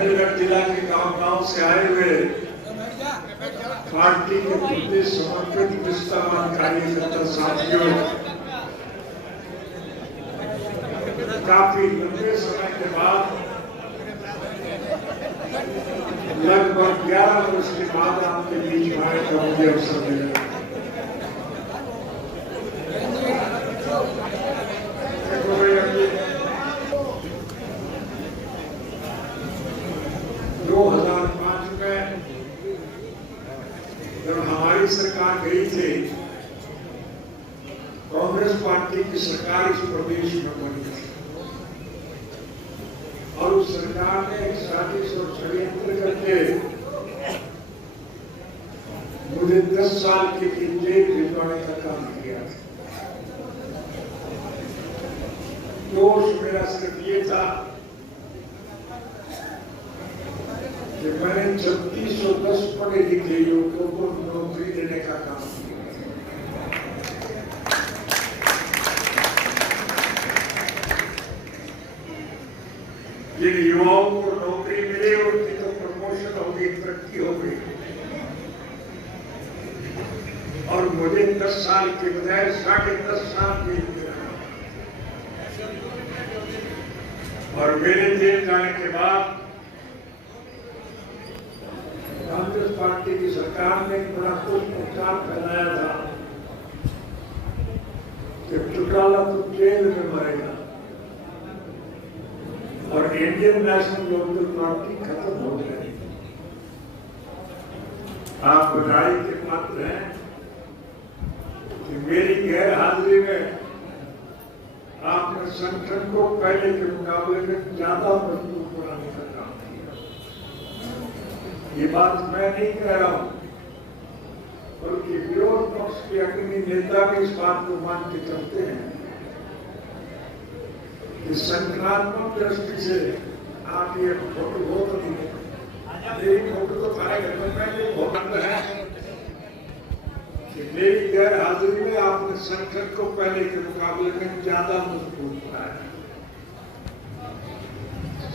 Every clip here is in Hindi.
नंदगढ़ जिला के गांव-गांव से आए हुए पार्टी के प्रति समर्पित निष्ठावान कार्यकर्ता साथियों, काफी लंबे समय के बाद लगभग 11 वर्ष के बाद आपके बीच आने का मुझे अवसर मिला। 2005 में जब हमारी सरकार गई थी, कांग्रेस पार्टी की सरकार इस प्रदेश में बनी थी और उस सरकार ने एक साजिश और षड्यंत्र करके मुझे 10 साल के लिए जेल भिजवाने का काम किया था। दोष मेरा सिर्फ ये था कि मैंने 3610 पढ़े लिखे युवकों को नौकरी देने का काम किया। जिन युवाओं को नौकरी मिली उनकी तो प्रमोशन हो गई, तरक्की हो गई, और मुझे 10 साल के बजाय 10.5 साल जेल में रहा। और मेरे जेल जाने के बाद कांग्रेस पार्टी की सरकार ने एक बड़ा कुछ प्रचार फैलाया था कि चौटाला तो जेल में मरेगा और इंडियन नेशनल लोकदल पार्टी खत्म हो जाएगी। आप बधाई के पात्र हैं कि मेरी गैर हाजिरी में आपने संगठन को पहले के मुकाबले में ज्यादा मजबूत बनाने का काम किया। ये बात मैं नहीं कह रहा हूं, बल्कि विरोध पक्ष के अग्रणी नेता भी इस बात को मान के चलते हैं कि संगठनात्मक दृष्टि से आप ये फोटो बहुत मेरी फोटो तो सारे घर में पहले बहुत अंदर है कि मेरी गैर हाजिरी में आपने संगठन को पहले के मुकाबले में ज्यादा मजबूत बनाया।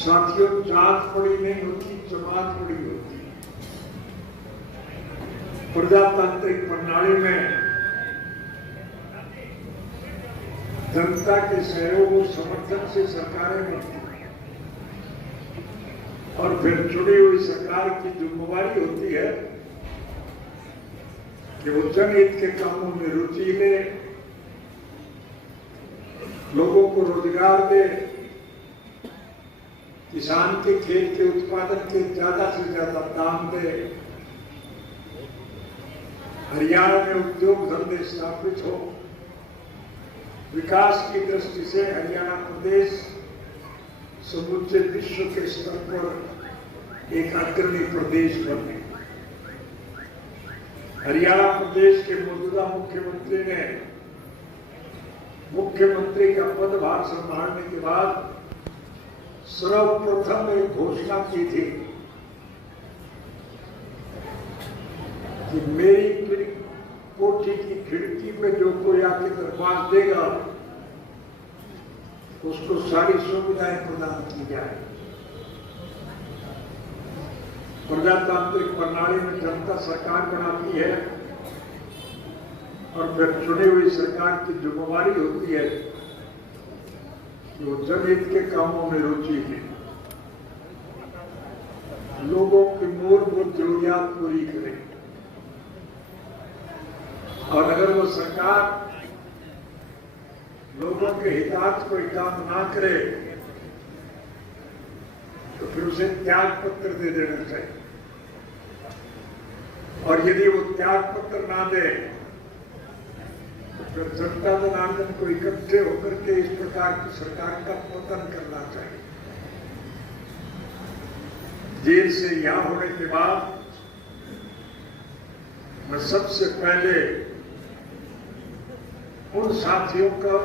साथियों, जात बड़ी नहीं होती, जमात बड़ी होती। प्रजातांत्रिक प्रणाली में जनता के सहयोग और समर्थन से सरकारें बनती हैं और फिर चुनी हुई सरकार की जिम्मेवारी होती है कि वो जनहित के कामों में रुचि ले, लोगों को रोजगार दे, किसान के खेत के उत्पादन के ज्यादा से ज्यादा दाम दे, हरियाणा में उद्योग धंधे स्थापित हो। विकास की दृष्टि से हरियाणा प्रदेश समूचे विश्व के स्तर पर एक अग्रणी प्रदेश बने। हरियाणा प्रदेश के मौजूदा मुख्यमंत्री ने मुख्यमंत्री का पदभार संभालने के बाद सर्वप्रथम एक घोषणा की थी कि मेरी कोठी की खिड़की पे जो कोई आके दरख्वास्त देगा उसको सारी सुविधाएं प्रदान की जाए। प्रजातांत्रिक प्रणाली में जनता सरकार बनाती है और फिर चुनी हुई सरकार की जिम्मेवारी होती है कि वो जनहित के कामों में रुचि ले, लोगों की मूलभूत जरूरियात पूरी करे। और अगर वो सरकार लोगों के हितार्थ कोई काम ना करे तो फिर उसे त्याग पत्र दे देना चाहिए। और यदि वो त्याग पत्र ना दे तो फिर जनता जनार्दन को इकट्ठे होकर के इस प्रकार की सरकार का पतन करना चाहिए। जेल से यहां होने के बाद मैं सबसे पहले उन साथियों का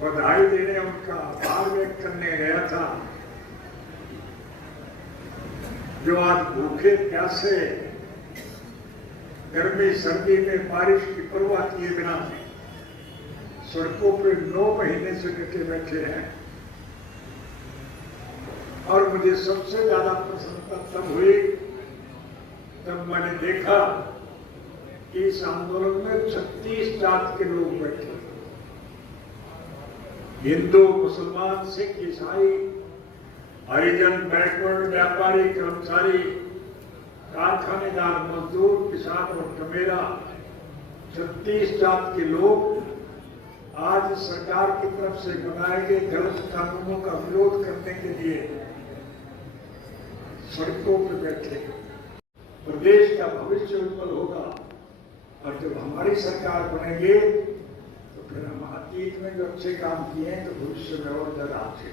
बधाई देने, उनका आभार व्यक्त करने गया था जो आज भूखे प्यासे गर्मी सर्दी में बारिश की परवाह किए बिना सड़कों पे 9 महीने से डटे बैठे हैं और मुझे सबसे ज्यादा प्रसन्नता तब हुई तब मैंने देखा कि इस आंदोलन में 36 जात के लोग बैठे, हिंदू, मुसलमान, सिख, ईसाई, हरिजन, बैकवर्ड, व्यापारी, कर्मचारी, कारखानेदार, मजदूर, किसान और कमेरा, 36 जात के लोग आज सरकार की तरफ से बनाए गए गलत कानूनों का विरोध करने के लिए सड़कों पर बैठे। प्रदेश का भविष्य उज्जवल होगा और जब हमारी सरकार बनेगी तो फिर हम अतीत में जो अच्छे काम किए हैं तो भविष्य में और ज्यादा अच्छे।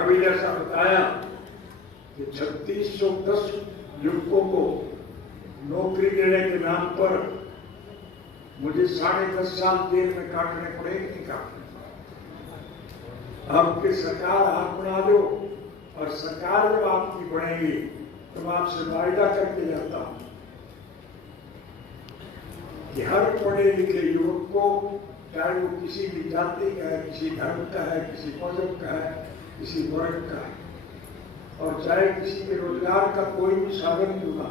अभी जैसा बताया कि 3610 युवकों को नौकरी देने के नाम पर मुझे 10.5 साल जेल में काटने पड़े, नहीं काटने। अब की सरकार आप बना दो और सरकार जब आपकी बनेगी तो मैं आपसे वायदा करके जाता हूं कि हर पढ़े लिखे युवक को, चाहे वो किसी भी जाति का है, किसी धर्म का है, किसी मजहब का है, किसी वर्ग का है, और चाहे किसी के रोजगार का कोई भी साधन क्यों ना,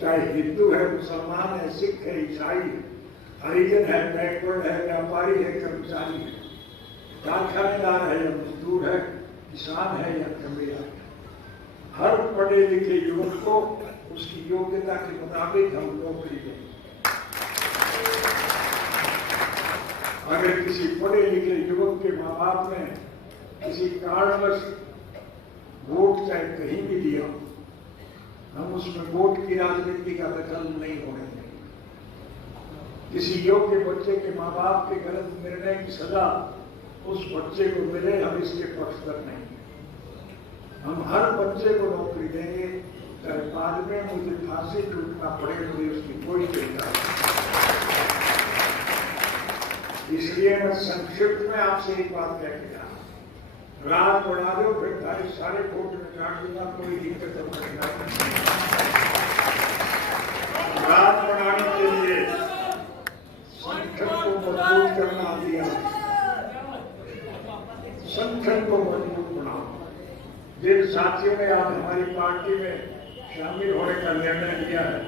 चाहे हिंदू है, मुसलमान है, सिख है, ईसाई है, हरिजन है, बैकवर्ड है, व्यापारी है, कर्मचारी है, कारखानेदार है या मजदूर है, किसान है या कमेरा है, हर पढ़े लिखे युवक को उसकी योग्यता के मुताबिक हम नौकरी देंगे। अगर किसी पढ़े लिखे युवक के माँ बाप ने किसी कारणवश वोट चाहे कहीं भी दिया, हम उसमें वोट की राजनीति का दखल नहीं होने देंगे। किसी योग्य बच्चे के माँ बाप के गलत निर्णय की सजा उस बच्चे को मिले, हम इसके पक्षधर नहीं। हम हर बच्चे को नौकरी देंगे, चाहे बाद में मुझे फांसी टूटना पड़े, मुझे उसकी कोई चिंता नहीं। इसलिए मैं संक्षिप्त में आपसे एक बात कह के जा रहा हूं, रात बढ़ा दो फिर सारे वोट में काट दूंगा, कोई दिक्कत नहीं। रात बढ़ाने के लिए संगठन को मजबूत करना दिया, संगठन को मजबूत बनाओ। जिन साथियों ने आज हमारी पार्टी में शामिल होने का निर्णय लिया है,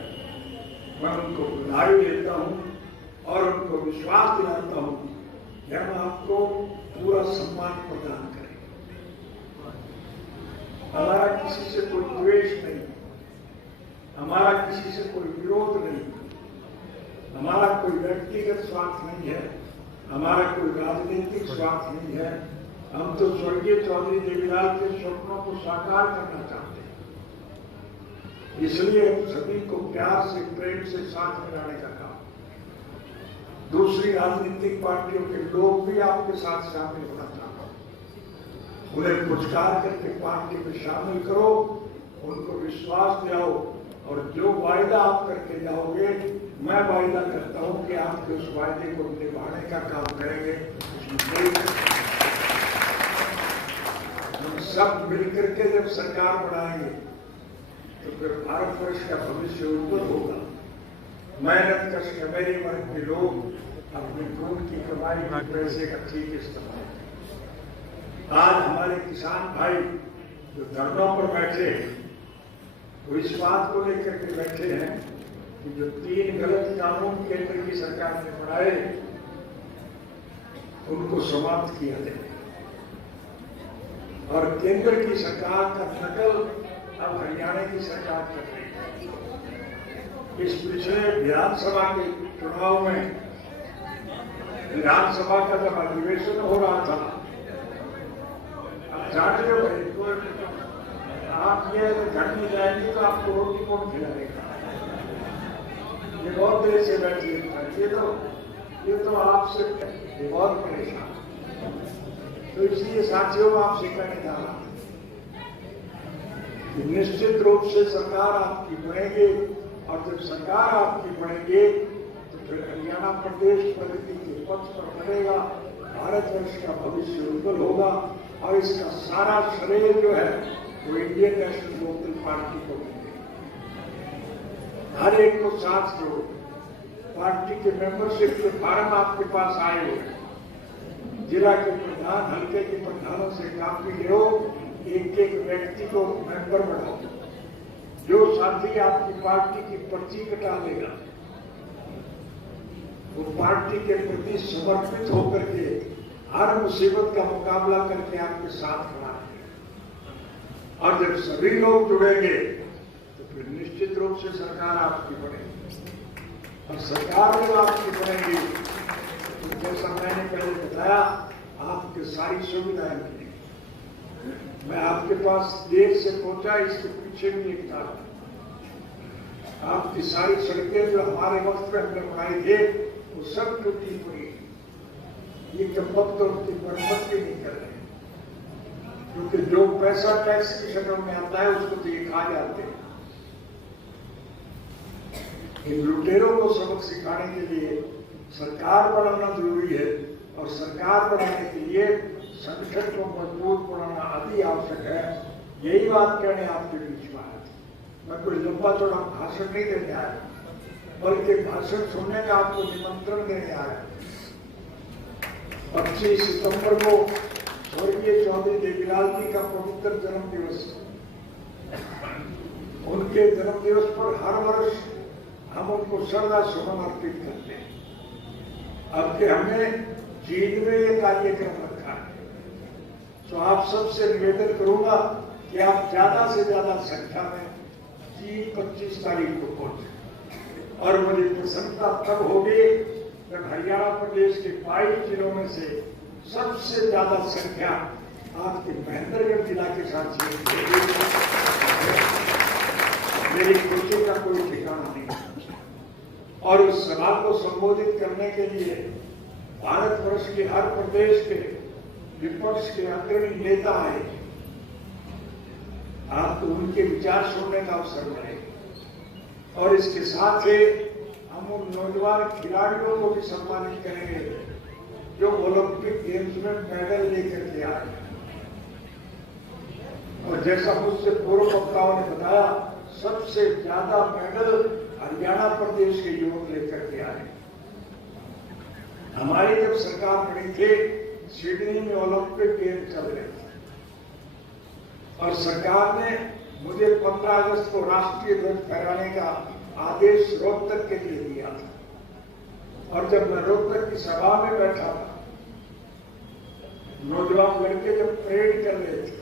मैं उनको बधाई देता हूं और उनको विश्वास दिलाता हूं कि हम आपको पूरा सम्मान प्रदान करेंगे। हमारा किसी से कोई द्वेष नहीं, हमारा किसी से कोई विरोध नहीं, हमारा कोई व्यक्तिगत स्वार्थ नहीं है, हमारा कोई राजनीतिक स्वार्थ नहीं है। हम तो स्वर्गीय चौधरी देवीलाल के स्वप्नों को साकार करना चाहते हैं, इसलिए हम सभी को प्यार से, प्रेम से साथ मिलाने का काम। दूसरी राजनीतिक पार्टियों के लोग भी आपके साथ शामिल होना चाहते हैं, उन्हें पुरस्कार करके पार्टी में शामिल करो, उनको विश्वास दिलाओ और जो वायदा आप करके जाओगे, मैं वायदा करता हूं कि आपके उस वायदे को निभाने का काम करेंगे। हम सब मिलकर के जब सरकार बनाएंगे तो फिर भारतवर्ष का भविष्य उज्जवल होगा। मेहनत कश मेरे वर्ग के लोग अपने खून की कमाई के पैसे का ठीक इस्तेमाल करें। आज हमारे किसान भाई जो धरनों पर बैठे हैं, वो इस बात को लेकर के बैठे हैं कि जो 3 गलत कानून केंद्र की सरकार ने बनाए उनको समाप्त किया जाए, और केंद्र की सरकार का नकल अब हरियाणा की सरकार कर रही है। इस पिछले विधानसभा के चुनाव में विधानसभा का जब अधिवेशन हो रहा था, आप जानते हो आप ये घर में जाएंगे तो आपको रोटी कौन खिलाएगा? ये बहुत देर से बैठी है, ये तो आपसे बहुत परेशान। तो इसलिए साथियों आपसे कहने जा रहा कि निश्चित रूप से सरकार आपकी बनेगी, और जब सरकार आपकी बनेगी तो फिर हरियाणा प्रदेश प्रगति के पक्ष पर बढ़ेगा, भारतवर्ष का भविष्य उज्जवल होगा, और इसका सारा श्रेय जो है वो इंडियन नेशनल लोकल पार्टी को मिलेगा। हर एक को साथ जोड़ो। पार्टी के मेंबरशिप के फार्म आपके पास आए हुए हैं, जिला के प्रधान, हल्के के प्रधानों से काफी लो, एक एक व्यक्ति को मेंबर बनाओ। जो साथी आपकी पार्टी की पर्ची कटा लेगा, वो पार्टी के प्रति समर्पित होकर के हर मुसीबत का मुकाबला करके आपके साथ खड़ा है। और जब सभी लोग जुड़ेंगे तो फिर निश्चित रूप से सरकार आपकी बनेगी, और सरकार जब आपकी बनेगी तो जैसा मैंने पहले बताया, आपकी सारी सुविधाएं मिलेंगी। मैं आपके पास देर से पहुंचा, इसके पीछे भी एक कारण, आपकी सारी सड़कें जो हमारे वक्त में हमने बनाई थे वो सब टूटी पड़ी। ये कब तो उनकी मरम्मत भी नहीं कर रहे, क्योंकि जो पैसा टैक्स की शक्ल में आता है उसको तो ये खा जाते हैं। इन लुटेरों को सबक सिखाने के लिए सरकार बनाना जरूरी है, और सरकार बनाने के लिए संगठन को मजबूत बनाना अति आवश्यक है। यही बात कहने आपके बीच में आया। मैं कोई लंबा चौड़ा भाषण नहीं देने आया, बल्कि भाषण सुनने का आपको निमंत्रण देने आया। 25 सितंबर को स्वर्गीय चौधरी देवीलाल जी का पवित्र जन्म दिवस, उनके जन्म दिवस पर हर वर्ष हम उनको श्रद्धा सुमन अर्पित करते हैं। अब के हमने जींद में ये कार्यक्रम रखा है, तो आप सबसे निवेदन करूंगा कि आप ज्यादा से ज्यादा संख्या में 25 तारीख को पहुंचे। और मुझे प्रसन्नता तब होगी जब हरियाणा प्रदेश के 22 जिलों में से सबसे ज्यादा संख्या आपके महेंद्रगढ़ जिला के साथ मेरी खुशी का कोई ठिकाना नहीं। और उस सभा को संबोधित करने के लिए भारतवर्ष के हर प्रदेश के विपक्ष के अग्रणी नेता आए। आपको उनके विचार सुनने का अवसर मिलेगा, और इसके साथ ही हम उन नौजवान खिलाड़ियों को भी सम्मानित करेंगे जो ओलंपिक गेम्स में मेडल लेकर के आए। और जैसा मुझसे पूर्व वक्ताओं ने बताया, सबसे ज्यादा मेडल हरियाणा प्रदेश के युवक लेकर के आए। हमारी जब सरकार बनी थी, सिडनी में ओलंपिक गेम चल रहे थे, और सरकार ने मुझे 15 अगस्त को राष्ट्रीय ध्वज फहराने का आदेश रोहतक के लिए दिया था। और जब मैं रोहतक की सभा में बैठा था, नौजवान लड़के जब परेड कर रहे थे,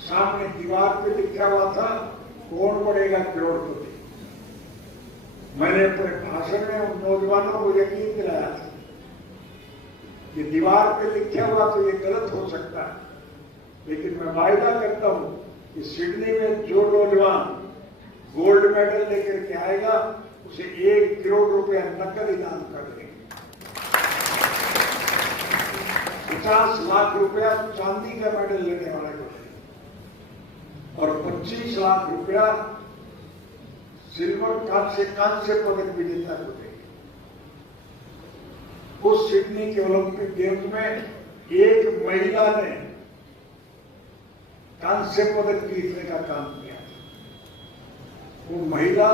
सामने दीवार पे लिखा हुआ था, कौन बनेगा करोड़पति। मैंने अपने भाषण में उन नौजवानों को यकीन दिलाया था कि दीवार पे लिखा हुआ तो ये गलत हो सकता है, लेकिन मैं वायदा करता हूं कि सिडनी में जो नौजवान गोल्ड मेडल लेकर के आएगा उसे 1 करोड़ रुपया नकद इनाम कर देंगे। 50 लाख रुपया चांदी का मेडल लेने वाले को देंगे, और 25 लाख रुपया सिल्वर कांस्य पदक विजेता को देंगे। उस सिडनी के ओलंपिक गेम्स में एक महिला ने कांस्य पदक जीतने का काम किया। वो महिला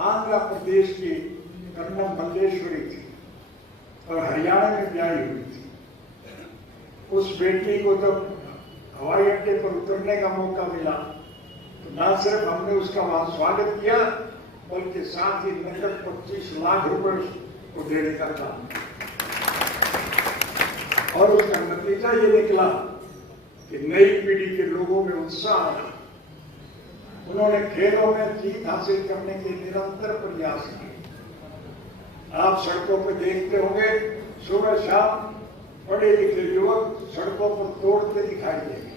आंध्र प्रदेश की कर्नम मल्लेश्वरी थी और हरियाणा में ब्याही हुई थी। उस बेटी को जब हवाई अड्डे पर उतरने का मौका मिला तो न सिर्फ हमने उसका वहां स्वागत किया, बल्कि साथ ही नकद 25 लाख रुपए को देने का काम किया। और उसका नतीजा ये निकला कि नई पीढ़ी के लोगों में उत्साह आया। उन्होंने खेलों में जीत हासिल करने के निरंतर प्रयास किए। आप सड़कों पर देखते होंगे, सुबह शाम पढ़े लिखे युवक सड़कों पर दौड़ते दिखाई देंगे,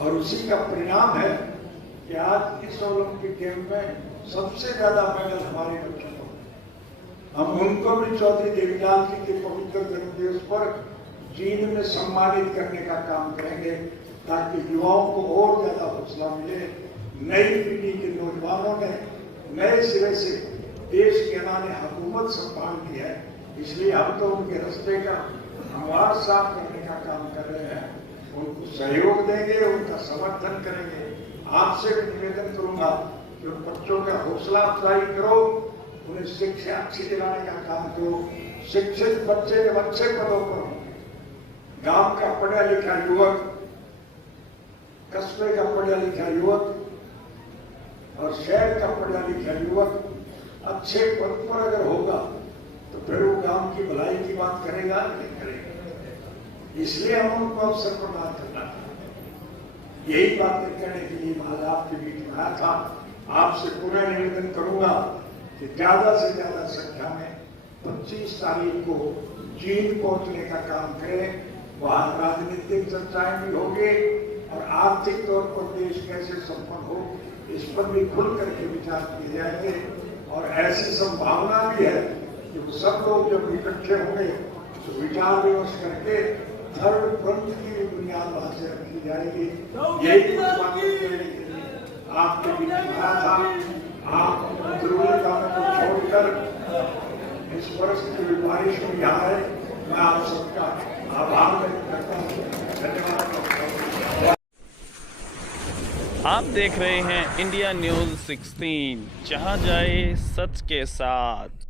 और उसी का परिणाम है कि आज इस ओलंपिक गेम में सबसे ज्यादा मेडल हमारे बच्चों को। हम उनको भी चौधरी देवीलाल जी के पवित्र जन्मदिवस पर जींद में सम्मानित करने का काम करेंगे, ताकि युवाओं को और ज्यादा हौसला मिले। नई पीढ़ी के नौजवानों ने नए सिरे से देश के आने हुकूमत संभालनी है, इसलिए हम तो उनके रास्ते का हमवार साफ करने का काम कर रहे हैं। उनको सहयोग देंगे, उनका समर्थन करेंगे। आपसे भी निवेदन करूंगा कि उन बच्चों का हौसला अफजाई करो, उन्हें शिक्षा अच्छी दिलाने का काम करो। शिक्षित बच्चे जब अच्छे पदों पर, गांव का पढ़ा लिखा युवक, कस्बे का पढ़ा लिखा युवक और शहर का पढ़ा लिखा युवक अच्छे पद पर अगर होगा तो फिर वो गांव की भलाई की बात करेगा नहीं करेगा। इसलिए हम उनको अवसर प्रदान करना था। यही बातें करने के लिए आज आपके बीच में आया था। आपसे पुनः निवेदन करूंगा कि ज्यादा से ज्यादा संख्या में 25 तारीख को चीन पहुंचने का काम करें। वहां राजनीतिक चर्चाएं भी होंगी और आर्थिक तौर पर देश कैसे संपन्न हो इस पर भी खुल करके विचार किए जाएंगे। और ऐसी संभावना भी है कि वो सब लोग जब इकट्ठे होंगे तो विचार विमर्श करके थर्ड फ्रंट की बुनियाद वहां से रखी जाएगी। यही कुछ बातें करने के लिए आपके बीच में आया था। आप जरूरी कामों को छोड़कर इस वर्ष की बारिश में यहाँ है, मैं आप सबका आभार व्यक्त करता हूँ। धन्यवाद। आप देख रहे हैं इंडिया न्यूज़ 16, जहां जाए सच के साथ।